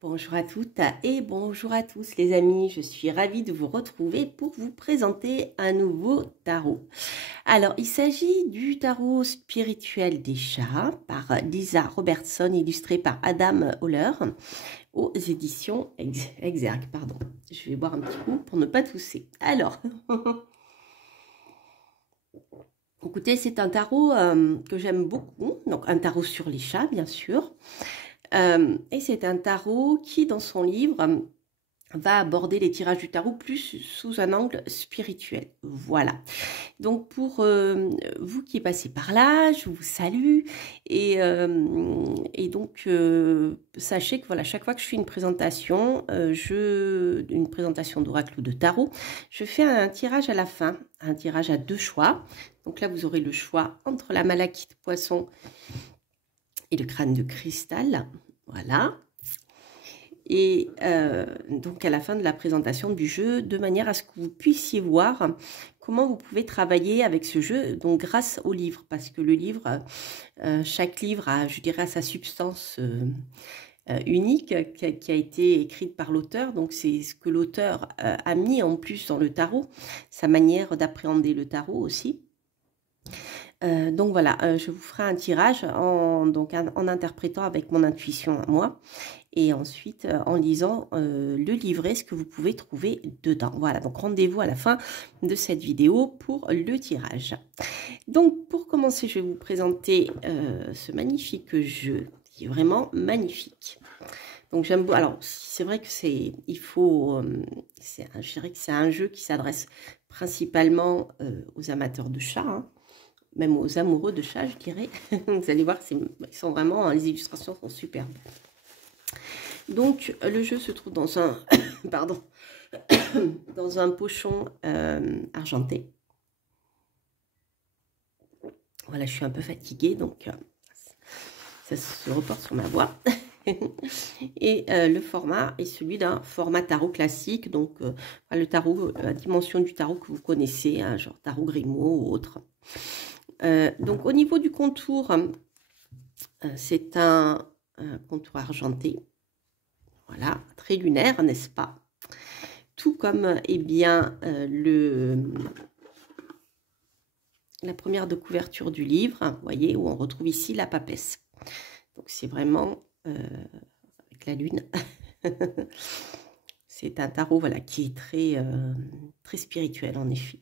Bonjour à toutes et bonjour à tous les amis, je suis ravie de vous retrouver pour vous présenter un nouveau tarot. Alors il s'agit du tarot spirituel des chats par Lisa Robertson, illustré par Adam Holler aux éditions Exergue. Pardon, je vais boire un petit coup pour ne pas tousser. Alors, écoutez, c'est un tarot que j'aime beaucoup, donc un tarot sur les chats bien sûr. Et c'est un tarot qui, dans son livre, va aborder les tirages du tarot plus sous un angle spirituel. Voilà. Donc, pour vous qui passez par là, je vous salue. Et donc, sachez que voilà, chaque fois que je fais une présentation, une présentation d'oracle ou de tarot, je fais un tirage à la fin, un tirage à 2 choix. Donc là, vous aurez le choix entre la malachite poisson et le crâne de cristal, voilà. Et donc à la fin de la présentation du jeu, de manière à ce que vous puissiez voir comment vous pouvez travailler avec ce jeu, donc grâce au livre, parce que le livre, chaque livre a, je dirais, sa substance unique qui a été écrite par l'auteur, donc c'est ce que l'auteur a mis en plus dans le tarot, sa manière d'appréhender le tarot aussi. Donc voilà, je vous ferai un tirage en interprétant avec mon intuition à moi et ensuite en lisant le livret, ce que vous pouvez trouver dedans. Voilà, donc rendez-vous à la fin de cette vidéo pour le tirage. Donc pour commencer, je vais vous présenter ce magnifique jeu qui est vraiment magnifique. Donc j'aime beaucoup. Alors c'est vrai que je dirais que c'est un jeu qui s'adresse principalement aux amateurs de chats, hein. Même aux amoureux de chats, je dirais. Vous allez voir, ils sont vraiment, les illustrations sont superbes. Donc, le jeu se trouve dans un, pardon, dans un pochon argenté. Voilà, je suis un peu fatiguée, donc ça se reporte sur ma voix. Et le format est celui d'un format tarot classique, donc le tarot, la dimension du tarot que vous connaissez, hein, genre tarot Grimaud ou autre. Donc au niveau du contour, c'est un contour argenté, voilà, très lunaire, n'est-ce pas? Tout comme la première de couverture du livre, vous voyez, où on retrouve ici la papesse. Donc c'est vraiment avec la lune. C'est un tarot, voilà, qui est très spirituel en effet.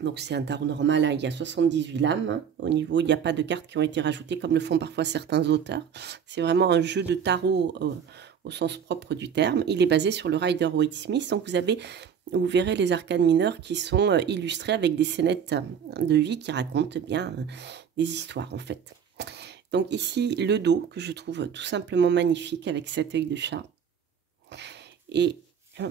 Donc c'est un tarot normal, hein. Il y a 78 lames, hein. Au niveau, il n'y a pas de cartes qui ont été rajoutées comme le font parfois certains auteurs. C'est vraiment un jeu de tarot au sens propre du terme. Il est basé sur le Rider-Waite-Smith. Donc vous verrez les arcanes mineures qui sont illustrées avec des scénettes de vie qui racontent bien des histoires en fait. Donc ici le dos que je trouve tout simplement magnifique avec cet œil de chat. Et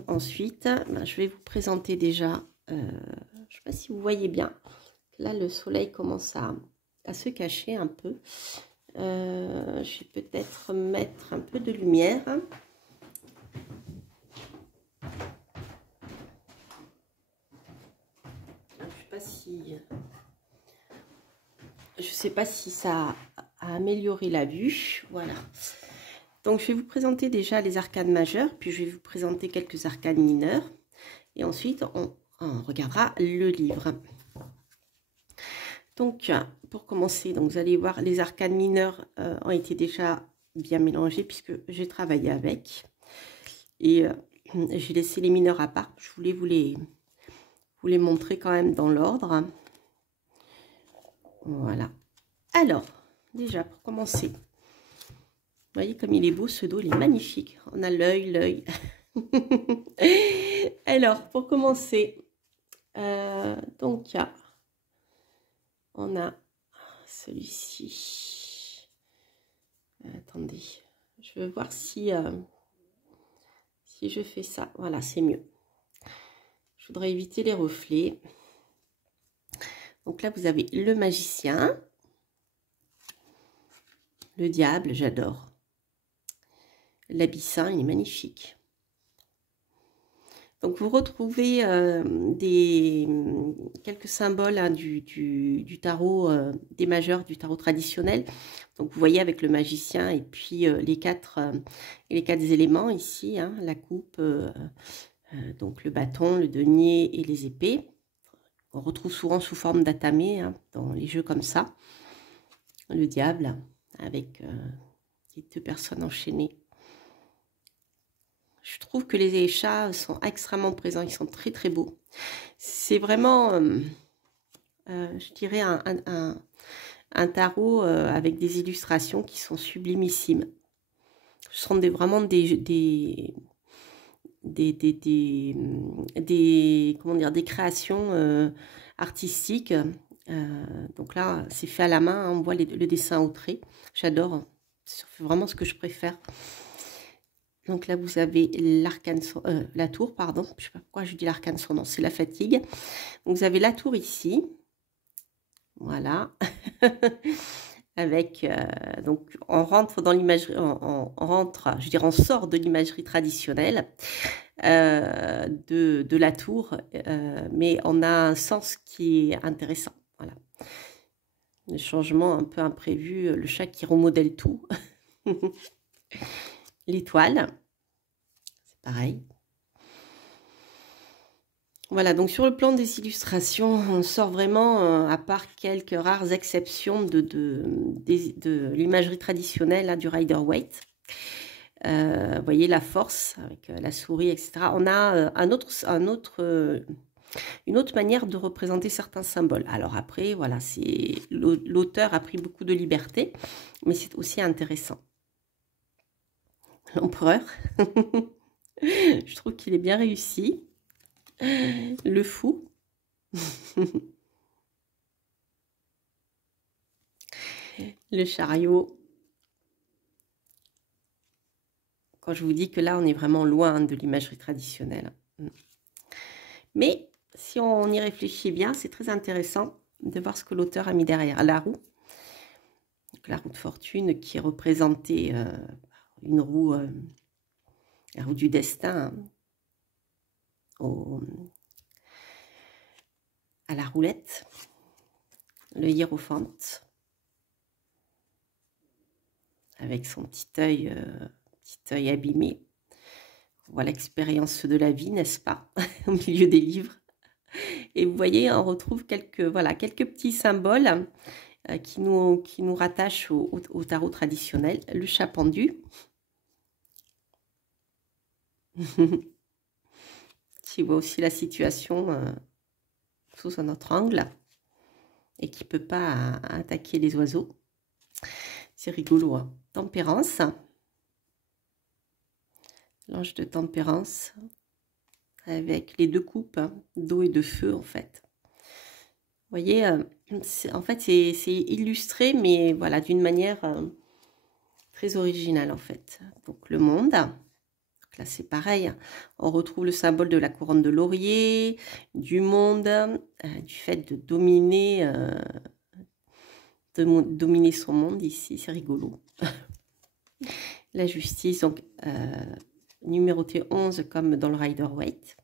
ensuite, je vais vous présenter déjà... je ne sais pas si vous voyez bien. Là, le soleil commence à se cacher un peu. Je vais peut-être mettre un peu de lumière. Je sais pas si ça a amélioré la vue. Voilà. Donc, je vais vous présenter déjà les arcanes majeures, puis je vais vous présenter quelques arcanes mineures. Et ensuite, on regardera le livre. Donc, pour commencer, donc, vous allez voir, les arcanes mineures ont été déjà bien mélangées puisque j'ai travaillé avec. Et j'ai laissé les mineurs à part. Je voulais vous les montrer quand même dans l'ordre. Voilà. Alors, déjà, pour commencer, vous voyez comme il est beau ce dos, il est magnifique. On a l'œil. Alors, pour commencer, donc, on a celui-ci. Attendez, je veux voir si je fais ça. Voilà, c'est mieux. Je voudrais éviter les reflets. Donc là, vous avez le magicien. Le diable, j'adore. L'abyssin, il est magnifique. Donc, vous retrouvez quelques symboles hein, du tarot des majeurs, du tarot traditionnel. Donc, vous voyez avec le magicien et puis les quatre éléments ici, hein, la coupe, donc le bâton, le denier et les épées. On retrouve souvent sous forme d'atamé hein, dans les jeux comme ça. Le diable avec les deux personnes enchaînées. Je trouve que les chats sont extrêmement présents, ils sont très très beaux. C'est vraiment, je dirais, un tarot avec des illustrations qui sont sublimissimes. Ce sont vraiment des comment dire, des créations artistiques. Donc là, c'est fait à la main, hein, on voit le dessin au trait. J'adore, c'est vraiment ce que je préfère. Donc là, vous avez l'arcane, la tour, pardon. Je ne sais pas pourquoi je dis l'arcane son nom, c'est la fatigue. Donc vous avez la tour ici. Voilà. Avec, donc on rentre dans l'imagerie, on rentre, je dirais, on sort de l'imagerie traditionnelle de la tour, mais on a un sens qui est intéressant. Voilà. Le changement un peu imprévu, le chat qui remodèle tout. L'étoile, c'est pareil. Voilà, donc sur le plan des illustrations, on sort vraiment, à part quelques rares exceptions de l'imagerie traditionnelle hein, du Rider-Waite. Vous voyez la force avec la souris, etc. On a une autre manière de représenter certains symboles. Alors après, voilà, l'auteur a pris beaucoup de liberté, mais c'est aussi intéressant. L'empereur, je trouve qu'il est bien réussi. Le fou. Le chariot. Quand je vous dis que là, on est vraiment loin de l'imagerie traditionnelle. Mais si on y réfléchit bien, c'est très intéressant de voir ce que l'auteur a mis derrière. La roue. Donc, la roue de fortune qui est représentée une roue, la roue du destin à la roulette. Le hiérophant avec son petit œil abîmé. On voit l'expérience de la vie, n'est-ce pas, au milieu des livres. Et vous voyez, on retrouve quelques petits symboles qui nous rattachent au tarot traditionnel. Le chat pendu. Qui voit aussi la situation sous un autre angle et qui ne peut pas attaquer les oiseaux. C'est rigolo, hein. Tempérance. L'ange de tempérance avec les deux coupes hein, d'eau et de feu en fait. Vous voyez, en fait c'est illustré mais voilà d'une manière très originale en fait. Donc le monde. Donc là c'est pareil, on retrouve le symbole de la couronne de laurier, du monde, du fait de dominer son monde ici, c'est rigolo. La justice, donc numéroté 11 comme dans le Rider-Waite,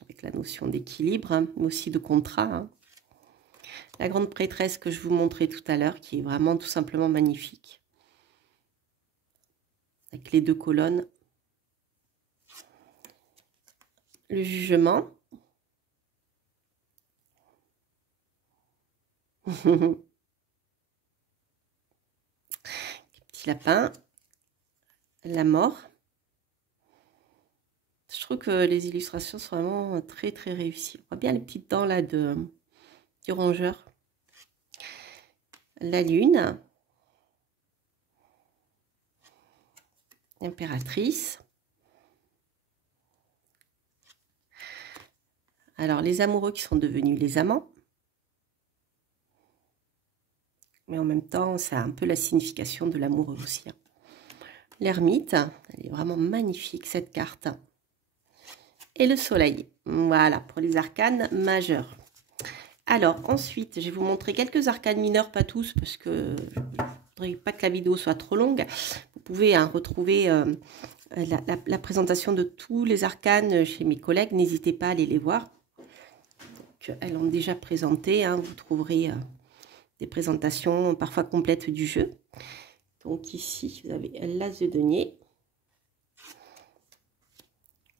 avec la notion d'équilibre, hein, mais aussi de contrat. Hein. La grande prêtresse que je vous montrais tout à l'heure, qui est vraiment tout simplement magnifique. Avec les deux colonnes. Le jugement. Petit lapin. La mort. Je trouve que les illustrations sont vraiment très très réussies. On voit bien les petites dents là du rongeur. La lune. Impératrice. Alors les amoureux qui sont devenus les amants. Mais en même temps, c'est un peu la signification de l'amoureux aussi. Hein. L'ermite, elle est vraiment magnifique cette carte. Et le soleil, voilà, pour les arcanes majeurs. Alors, ensuite, je vais vous montrer quelques arcanes mineurs, pas tous, parce que je ne voudrais pas que la vidéo soit trop longue. Vous pouvez retrouver la présentation de tous les arcanes chez mes collègues. N'hésitez pas à aller les voir. Donc, elles ont déjà présenté. Hein, vous trouverez des présentations parfois complètes du jeu. Donc ici, vous avez l'As de denier,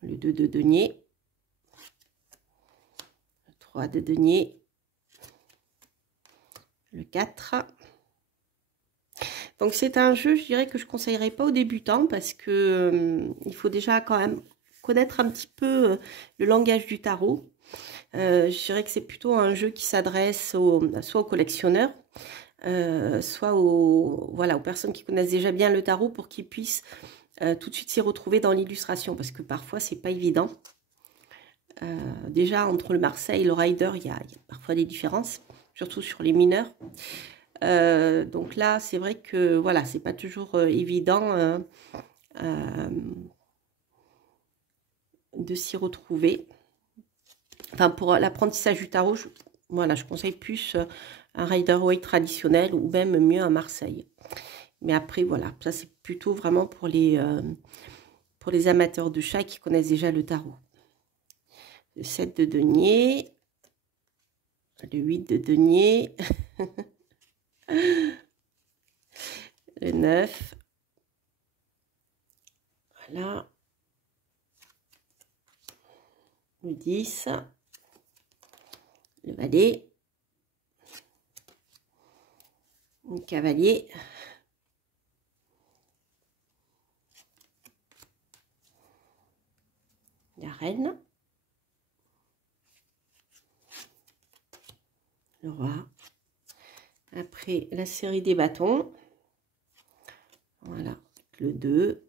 le 2 de denier, le 3 de denier, le 4. Donc c'est un jeu, je dirais, que je ne conseillerais pas aux débutants parce que il faut déjà quand même connaître un petit peu le langage du tarot. Je dirais que c'est plutôt un jeu qui s'adresse soit aux collectionneurs, soit aux personnes qui connaissent déjà bien le tarot pour qu'ils puissent tout de suite s'y retrouver dans l'illustration, parce que parfois c'est pas évident. Déjà entre le Marseille et le Rider, il y a parfois des différences, surtout sur les mineurs. Donc là, c'est vrai que voilà, c'est pas toujours évident de s'y retrouver. Enfin, pour l'apprentissage du tarot, je conseille plus un Rider-Waite traditionnel ou même mieux un Marseille. Mais après, voilà, ça c'est plutôt vraiment pour les amateurs de chat qui connaissent déjà le tarot. Le 7 de denier, le 8 de denier, le 9, voilà, le 10, le valet, le cavalier, la reine, le roi. Après, la série des bâtons. Voilà, le 2,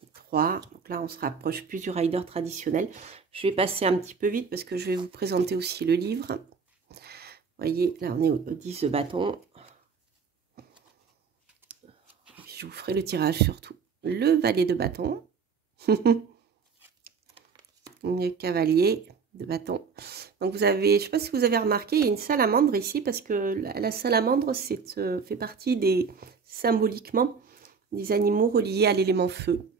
le 3. Donc là, on se rapproche plus du rider traditionnel. Je vais passer un petit peu vite parce que je vais vous présenter aussi le livre. Vous voyez, là, on est au 10 de bâton. Je vous ferai le tirage surtout. Le valet de bâton. Le cavalier de bâton. Donc vous avez, je ne sais pas si vous avez remarqué, il y a une salamandre ici parce que la salamandre fait partie symboliquement des animaux reliés à l'élément feu.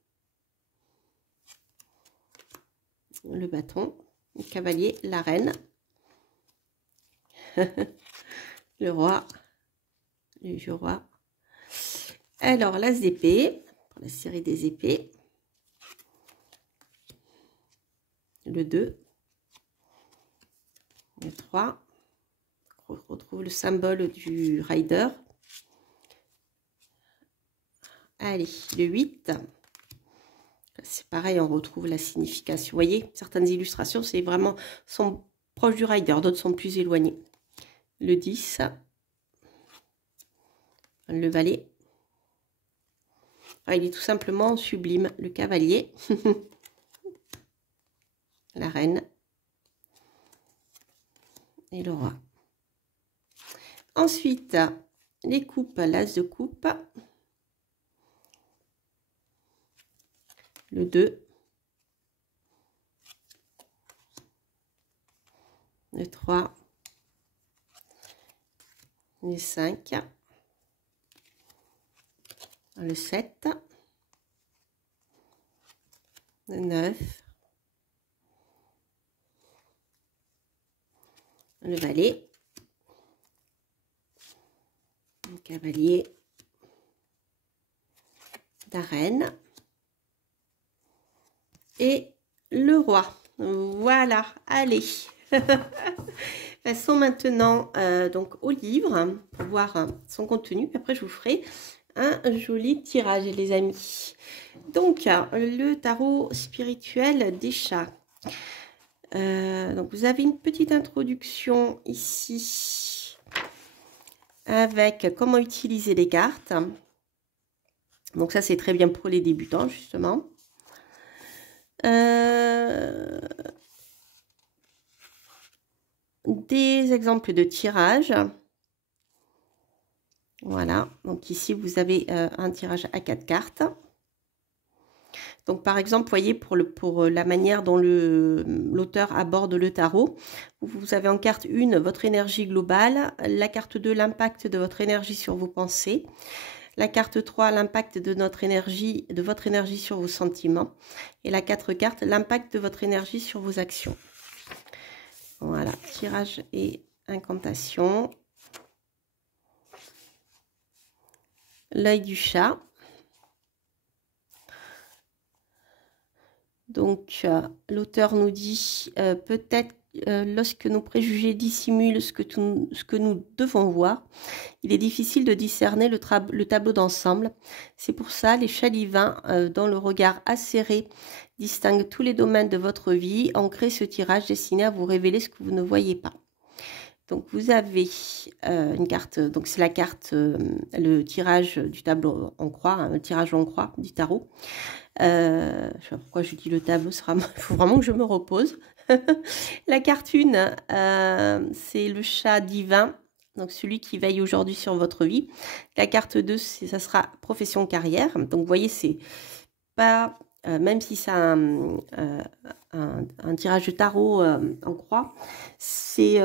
Le bâton, le cavalier, la reine, le roi, le vieux roi. Alors l'as d'épée, pour la série des épées, le 2, le 3, on retrouve le symbole du rider. Allez, le 8, c'est pareil, on retrouve la signification. Vous voyez, certaines illustrations, c'est vraiment, sont proches du rider, d'autres sont plus éloignées. Le 10, le valet. Ah, il est tout simplement sublime. Le cavalier, la reine et le roi. Ensuite, les coupes, l'as de coupe, le 2, le 3, le 5, le 7, le 9, le valet, le cavalier, la reine et le roi. Voilà, allez. Passons maintenant donc au livre pour voir son contenu. Après, je vous ferai un joli tirage, les amis. Donc, le tarot spirituel des chats. Donc, vous avez une petite introduction ici avec comment utiliser les cartes. Donc, ça, c'est très bien pour les débutants, justement. Des exemples de tirage. Voilà, donc ici vous avez un tirage à 4 cartes. Donc par exemple, vous voyez, pour la manière dont l'auteur aborde le tarot, vous avez en carte 1 votre énergie globale, la carte 2 l'impact de votre énergie sur vos pensées, La carte 3, l'impact de notre énergie, de votre énergie sur vos sentiments. Et la 4 cartes, l'impact de votre énergie sur vos actions. Voilà, tirage et incantation. L'œil du chat. Donc, l'auteur nous dit, peut-être lorsque nos préjugés dissimulent ce que nous devons voir, il est difficile de discerner le tableau d'ensemble. C'est pour ça, les chats divins, dont le regard acéré distingue tous les domaines de votre vie, ont créé ce tirage destiné à vous révéler ce que vous ne voyez pas. Donc, vous avez une carte, donc c'est la carte, le tirage du tableau en croix, hein, le tirage en croix du tarot. Je ne sais pas pourquoi je dis le tableau, il faut vraiment que je me repose. La carte 1, c'est le chat divin, donc celui qui veille aujourd'hui sur votre vie. La carte 2, ça sera profession carrière. Donc, vous voyez, c'est pas, même si c'est un tirage de tarot en croix, c'est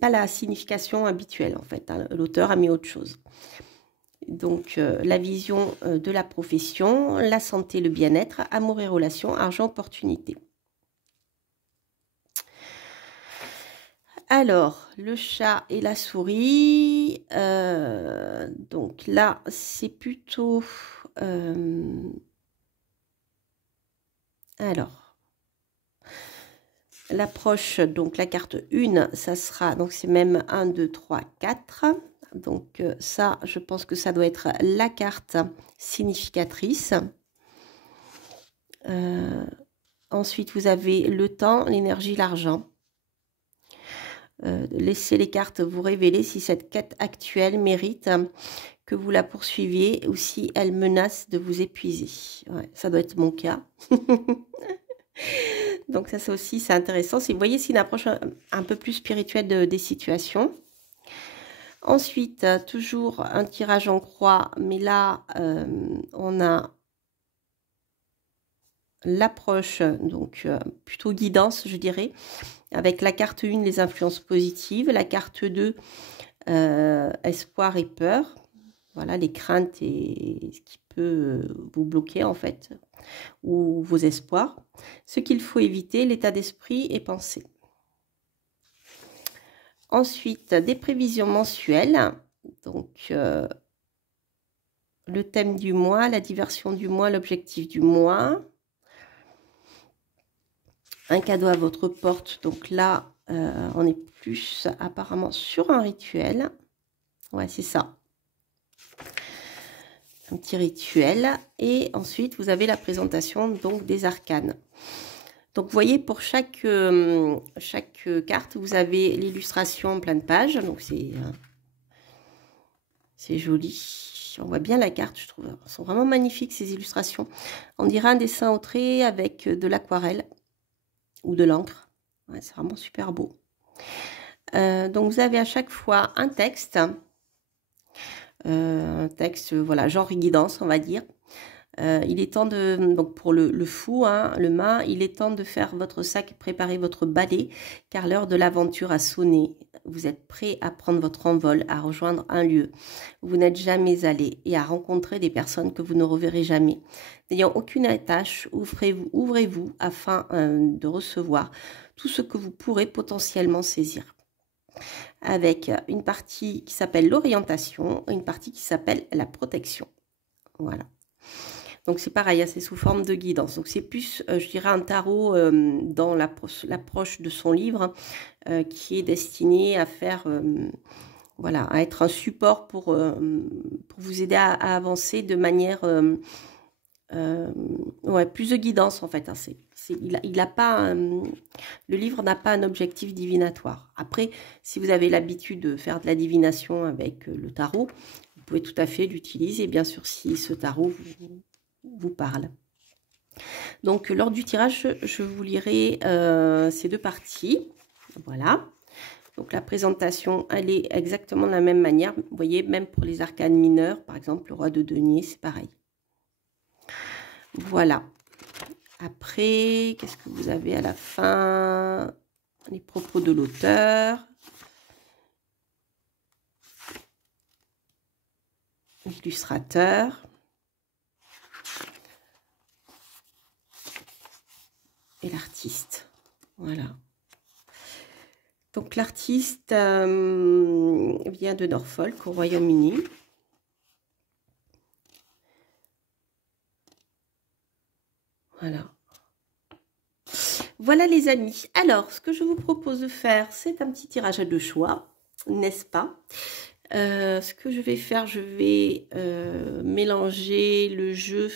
pas la signification habituelle, en fait. Hein. L'auteur a mis autre chose. Donc, la vision de la profession, la santé, le bien-être, amour et relations, argent, opportunité. Alors, le chat et la souris. Donc là, c'est plutôt... alors, l'approche, donc la carte 1, ça sera... Donc, c'est même 1, 2, 3, 4. Donc ça, je pense que ça doit être la carte significatrice. Ensuite, vous avez le temps, l'énergie, l'argent. Laissez les cartes vous révéler si cette quête actuelle mérite que vous la poursuiviez ou si elle menace de vous épuiser. Ouais, ça doit être mon cas. Donc ça aussi, c'est intéressant. Vous voyez, c'est une approche un peu plus spirituelle des situations. Ensuite, toujours un tirage en croix, mais là, on a l'approche, donc plutôt guidance, je dirais, avec la carte 1, les influences positives, la carte 2, espoir et peur, voilà, les craintes et ce qui peut vous bloquer, en fait, ou vos espoirs. Ce qu'il faut éviter, l'état d'esprit et pensée. Ensuite, des prévisions mensuelles, donc le thème du mois, la diversion du mois, l'objectif du mois. Un cadeau à votre porte, donc là, on est plus apparemment sur un rituel. Ouais, c'est ça. Un petit rituel. Et ensuite, vous avez la présentation donc des arcanes. Donc, vous voyez, pour chaque carte, vous avez l'illustration en pleine page. Donc, c'est joli. On voit bien la carte, je trouve. Elles sont vraiment magnifiques, ces illustrations. On dirait un dessin au trait avec de l'aquarelle ou de l'encre. Ouais, c'est vraiment super beau. Donc, vous avez à chaque fois un texte. Voilà, genre guidance, on va dire. Il est temps de, donc pour le fou, hein, le mât, il est temps de faire votre sac et préparer votre balai, car l'heure de l'aventure a sonné. Vous êtes prêt à prendre votre envol, à rejoindre un lieu où vous n'êtes jamais allé et à rencontrer des personnes que vous ne reverrez jamais. N'ayant aucune attache, ouvrez-vous afin de recevoir tout ce que vous pourrez potentiellement saisir. Avec une partie qui s'appelle l'orientation et une partie qui s'appelle la protection. Voilà. Donc, c'est pareil, c'est sous forme de guidance. Donc, c'est plus, je dirais, un tarot dans l'approche de son livre qui est destiné à faire, voilà, à être un support pour vous aider à avancer de manière, ouais, plus de guidance, en fait. Hein, il a pas, le livre n'a pas un objectif divinatoire. Après, si vous avez l'habitude de faire de la divination avec le tarot, vous pouvez tout à fait l'utiliser, bien sûr, si ce tarot vous parle. Donc, lors du tirage, je vous lirai ces deux parties. Voilà. Donc, la présentation, elle est exactement de la même manière. Vous voyez, même pour les arcanes mineurs, par exemple, le roi de denier, c'est pareil. Voilà. Après, qu'est-ce que vous avez à la fin? Les propos de l'auteur. l'illustrateur et l'artiste. Voilà. Donc l'artiste vient de Norfolk au Royaume-Uni. Voilà. Voilà les amis. Alors, ce que je vous propose de faire, c'est un petit tirage à deux choix, n'est-ce pas? Ce que je vais faire, je vais mélanger le jeu.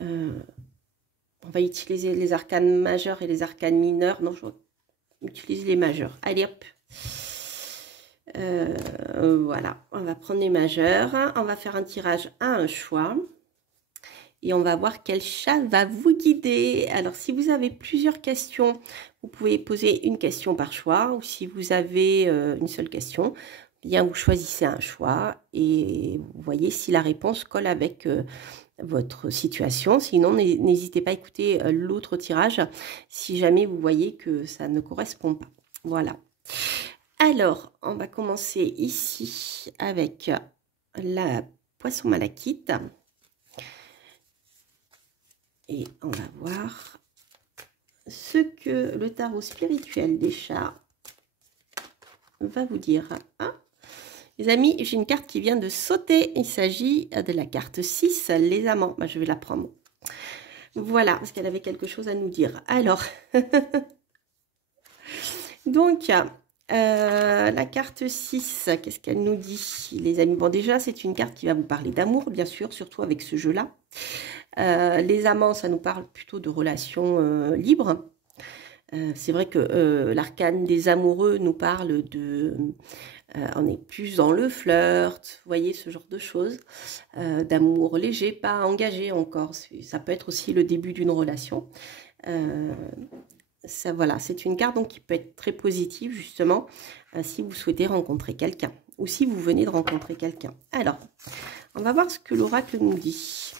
On va utiliser les arcanes majeures et les arcanes mineures. Non, je vais utiliser les majeurs. Allez hop. Voilà, on va prendre les majeurs. On va faire un tirage à un choix. Et on va voir quel chat va vous guider. Alors, si vous avez plusieurs questions, vous pouvez poser une question par choix. Ou si vous avez une seule question, bien vous choisissez un choix et vous voyez si la réponse colle avec votre situation. Sinon, n'hésitez pas à écouter l'autre tirage si jamais vous voyez que ça ne correspond pas. Voilà. Alors, on va commencer ici avec la poisson malachite. Et on va voir ce que le tarot spirituel des chats va vous dire. Ah, les amis, j'ai une carte qui vient de sauter. Il s'agit de la carte 6, les amants. Bah, je vais la prendre. Voilà, parce qu'elle avait quelque chose à nous dire. Alors, donc, la carte 6, qu'est-ce qu'elle nous dit, les amis? Bon, déjà, c'est une carte qui va vous parler d'amour, bien sûr, surtout avec ce jeu-là. Les amants, ça nous parle plutôt de relations libres. C'est vrai que l'arcane des amoureux nous parle de... on est plus dans le flirt, vous voyez, ce genre de choses. D'amour léger, pas engagé encore. Ça peut être aussi le début d'une relation. Ça, voilà, c'est une carte donc, qui peut être très positive, justement, si vous souhaitez rencontrer quelqu'un. Ou si vous venez de rencontrer quelqu'un. Alors, on va voir ce que l'oracle nous dit.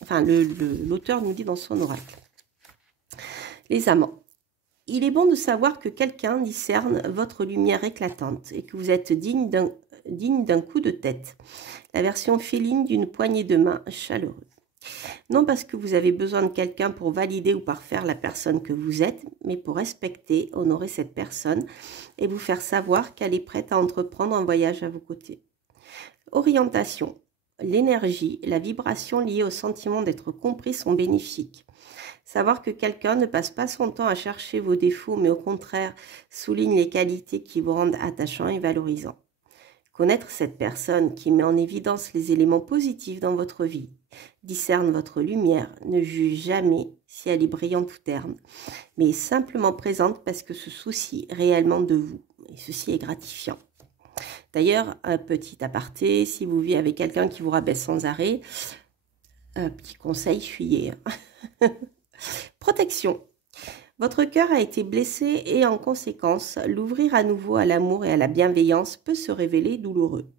Enfin, l'auteur nous dit dans son oracle. Les amants. Il est bon de savoir que quelqu'un discerne votre lumière éclatante et que vous êtes digne d'un coup de tête. La version féline d'une poignée de main chaleureuse. Non parce que vous avez besoin de quelqu'un pour valider ou parfaire la personne que vous êtes, mais pour respecter, honorer cette personne et vous faire savoir qu'elle est prête à entreprendre un voyage à vos côtés. Orientation. L'énergie, la vibration liée au sentiment d'être compris sont bénéfiques. Savoir que quelqu'un ne passe pas son temps à chercher vos défauts, mais au contraire souligne les qualités qui vous rendent attachant et valorisant. Connaître cette personne qui met en évidence les éléments positifs dans votre vie, discerne votre lumière, ne juge jamais si elle est brillante ou terne, mais est simplement présente parce que se soucie réellement de vous. Et ceci est gratifiant. D'ailleurs, un petit aparté, si vous vivez avec quelqu'un qui vous rabaisse sans arrêt, un petit conseil, fuyez. Protection. Votre cœur a été blessé et en conséquence, l'ouvrir à nouveau à l'amour et à la bienveillance peut se révéler douloureux.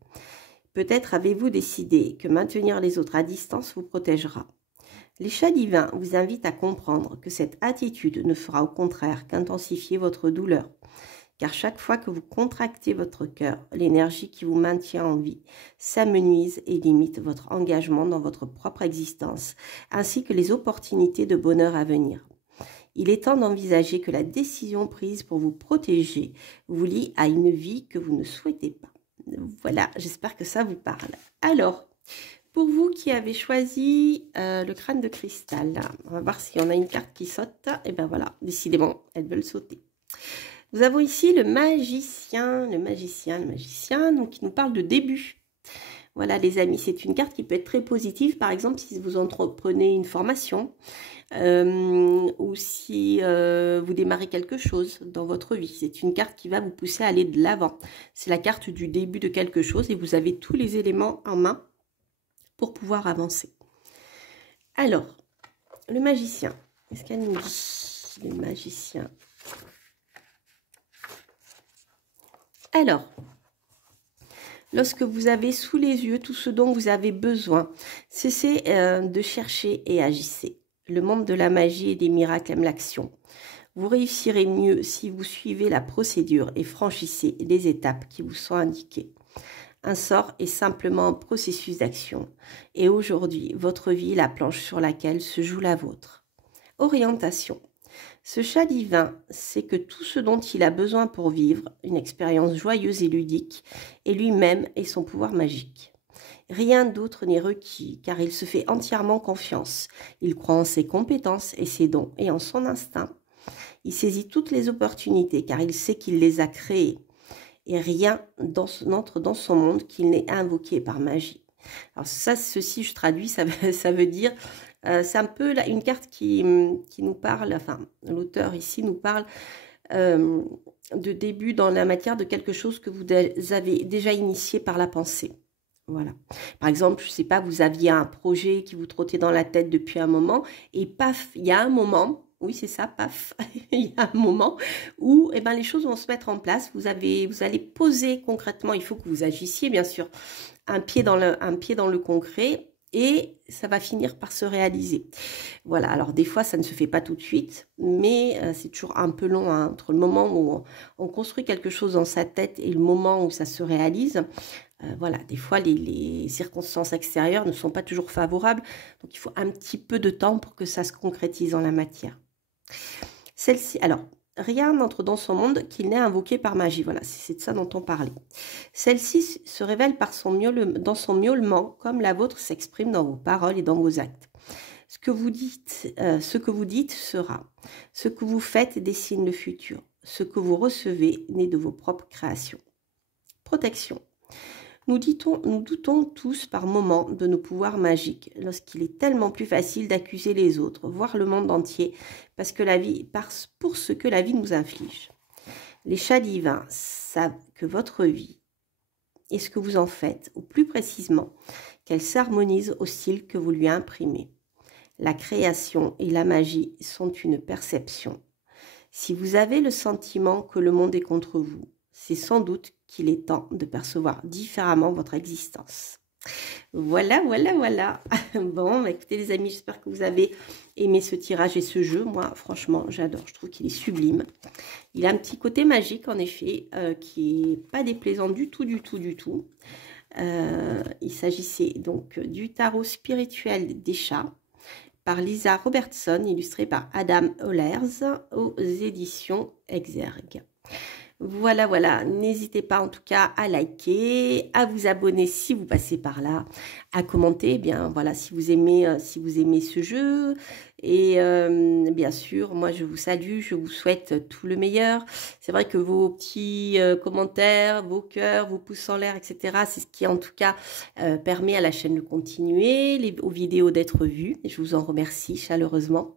Peut-être avez-vous décidé que maintenir les autres à distance vous protégera. Les chats divins vous invitent à comprendre que cette attitude ne fera au contraire qu'intensifier votre douleur. Car chaque fois que vous contractez votre cœur, l'énergie qui vous maintient en vie s'amenuise et limite votre engagement dans votre propre existence, ainsi que les opportunités de bonheur à venir. Il est temps d'envisager que la décision prise pour vous protéger vous lie à une vie que vous ne souhaitez pas. Voilà, j'espère que ça vous parle. Alors, pour vous qui avez choisi le crâne de cristal, on va voir si on a une carte qui saute. Et bien voilà, décidément, elles veulent sauter. Nous avons ici le magicien, donc qui nous parle de début. Voilà les amis, c'est une carte qui peut être très positive, par exemple si vous entreprenez une formation ou si vous démarrez quelque chose dans votre vie. C'est une carte qui va vous pousser à aller de l'avant. C'est la carte du début de quelque chose et vous avez tous les éléments en main pour pouvoir avancer. Alors, le magicien, qu'est-ce qu'elle nous dit? Le magicien. Alors, lorsque vous avez sous les yeux tout ce dont vous avez besoin, cessez de chercher et agissez. Le monde de la magie et des miracles aime l'action. Vous réussirez mieux si vous suivez la procédure et franchissez les étapes qui vous sont indiquées. Un sort est simplement un processus d'action. Et aujourd'hui, votre vie est la planche sur laquelle se joue la vôtre. Orientation. Ce chat divin sait que tout ce dont il a besoin pour vivre une expérience joyeuse et ludique est lui-même et son pouvoir magique. Rien d'autre n'est requis car il se fait entièrement confiance. Il croit en ses compétences et ses dons et en son instinct. Il saisit toutes les opportunités car il sait qu'il les a créées. Et rien n'entre dans son monde qu'il n'ait invoqué par magie. Alors ceci je traduis, ça veut dire, c'est un peu une carte qui nous parle, enfin l'auteur ici nous parle de début dans la matière de quelque chose que vous avez déjà initié par la pensée. Voilà. Par exemple, je ne sais pas, vous aviez un projet qui vous trottait dans la tête depuis un moment et paf, il y a un moment, oui c'est ça, paf, il y a un moment où eh ben, les choses vont se mettre en place, vous allez poser concrètement, il faut que vous agissiez bien sûr, un pied dans le concret et ça va finir par se réaliser. Voilà, alors des fois ça ne se fait pas tout de suite, mais c'est toujours un peu long hein, entre le moment où on construit quelque chose dans sa tête et le moment où ça se réalise. Voilà, des fois les circonstances extérieures ne sont pas toujours favorables, donc il faut un petit peu de temps pour que ça se concrétise dans la matière. Celle-ci, alors, rien n'entre dans son monde qu'il n'ait invoqué par magie, voilà, c'est de ça dont on parlait. Celle-ci se révèle dans son miaulement, comme la vôtre s'exprime dans vos paroles et dans vos actes. Ce que vous dites sera. Ce que vous faites dessine le futur. Ce que vous recevez naît de vos propres créations. Protection. Nous doutons tous par moments de nos pouvoirs magiques, lorsqu'il est tellement plus facile d'accuser les autres, voire le monde entier, pour ce que la vie nous inflige. Les chats divins savent que votre vie et ce que vous en faites, ou plus précisément, qu'elle s'harmonise au style que vous lui imprimez. La création et la magie sont une perception. Si vous avez le sentiment que le monde est contre vous, c'est sans doute qu'il est temps de percevoir différemment votre existence. Voilà. Bon, bah écoutez les amis, j'espère que vous avez aimé ce tirage et ce jeu. Moi, franchement, j'adore. Je trouve qu'il est sublime. Il a un petit côté magique, en effet, qui n'est pas déplaisant du tout. Il s'agissait donc du tarot spirituel des chats par Lisa Robertson, illustré par Adam Ohlers aux éditions Exergue. Voilà, n'hésitez pas en tout cas à liker, à vous abonner si vous passez par là, à commenter, bien voilà, si vous aimez ce jeu. Et bien sûr, moi je vous salue, je vous souhaite tout le meilleur. C'est vrai que vos petits commentaires, vos cœurs, vos pouces en l'air, etc., c'est ce qui en tout cas permet à la chaîne de continuer, aux vidéos d'être vues. Et je vous en remercie chaleureusement.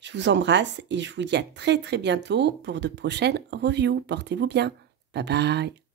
Je vous embrasse et je vous dis à très bientôt pour de prochaines reviews. Portez-vous bien. Bye bye.